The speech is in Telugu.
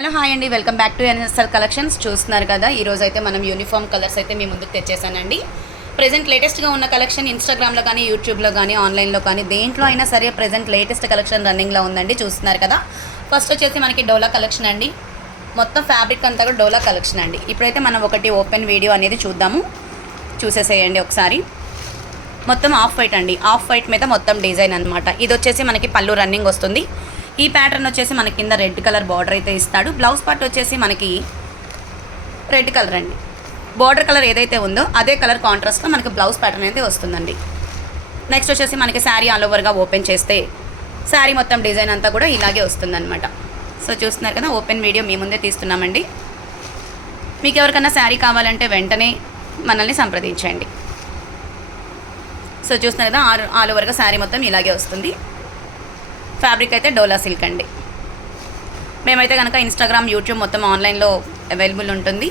హలో హాయ్ అండి, welcome back to NSL collections. చూస్తున్నారు కదా, ఈరోజు అయితే మనం యూనిఫామ్ కలర్స్ అయితే మీ ముందుకు తెచ్చేసానండి. ప్రెజెంట్ లేటెస్ట్గా ఉన్న కలెక్షన్ ఇన్స్టాగ్రామ్లో కానీ, యూట్యూబ్లో కానీ, ఆన్లైన్లో కానీ దేంట్లో అయినా సరే ప్రెజెంట్ లేటెస్ట్ కలెక్షన్ రన్నింగ్లో ఉందండి. చూస్తున్నారు కదా, ఫస్ట్ వచ్చేసి మనకి డోలా కలెక్షన్ అండి. మొత్తం ఫ్యాబ్రిక్ అంతా కూడా డోలా కలెక్షన్ అండి. ఇప్పుడైతే మనం ఒకటి ఓపెన్ వీడియో అనేది చూద్దాము, చూసేసేయండి ఒకసారి. మొత్తం ఆఫ్ వైట్ అండి, ఆఫ్ వైట్ మీద మొత్తం డిజైన్ అనమాట. ఇది వచ్చేసి మనకి పళ్ళు రన్నింగ్ వస్తుంది. ఈ ప్యాటర్న్ వచ్చేసి మనకి కింద రెడ్ కలర్ బార్డర్ అయితే ఇస్తాడు. బ్లౌజ్ పార్ట్ వచ్చేసి మనకి రెడ్ కలర్ అండి. బార్డర్ కలర్ ఏదైతే ఉందో అదే కలర్ కాంట్రాస్ట్తో మనకి బ్లౌజ్ ప్యాటర్న్ అయితే వస్తుందండి. నెక్స్ట్ వచ్చేసి మనకి శారీ ఆల్ ఓవర్గా ఓపెన్ చేస్తే శారీ మొత్తం డిజైన్ అంతా కూడా ఇలాగే వస్తుందన్నమాట. సో చూస్తున్నారు కదా, ఓపెన్ వీడియో మీ ముందే తీస్తున్నామండి. మీకు ఎవరికైనా శారీ కావాలంటే వెంటనే మనల్ని సంప్రదించండి. సో చూస్తున్నారు కదా, ఆల్ ఓవర్గా శారీ మొత్తం ఇలాగే వస్తుంది. ఫ్యాబ్రిక్ అయితే డోలా సిల్క్ అండి. మేమైతే కనుక ఇన్స్టాగ్రామ్, యూట్యూబ్ మొత్తం ఆన్లైన్లో అవైలబుల్ ఉంటుంది.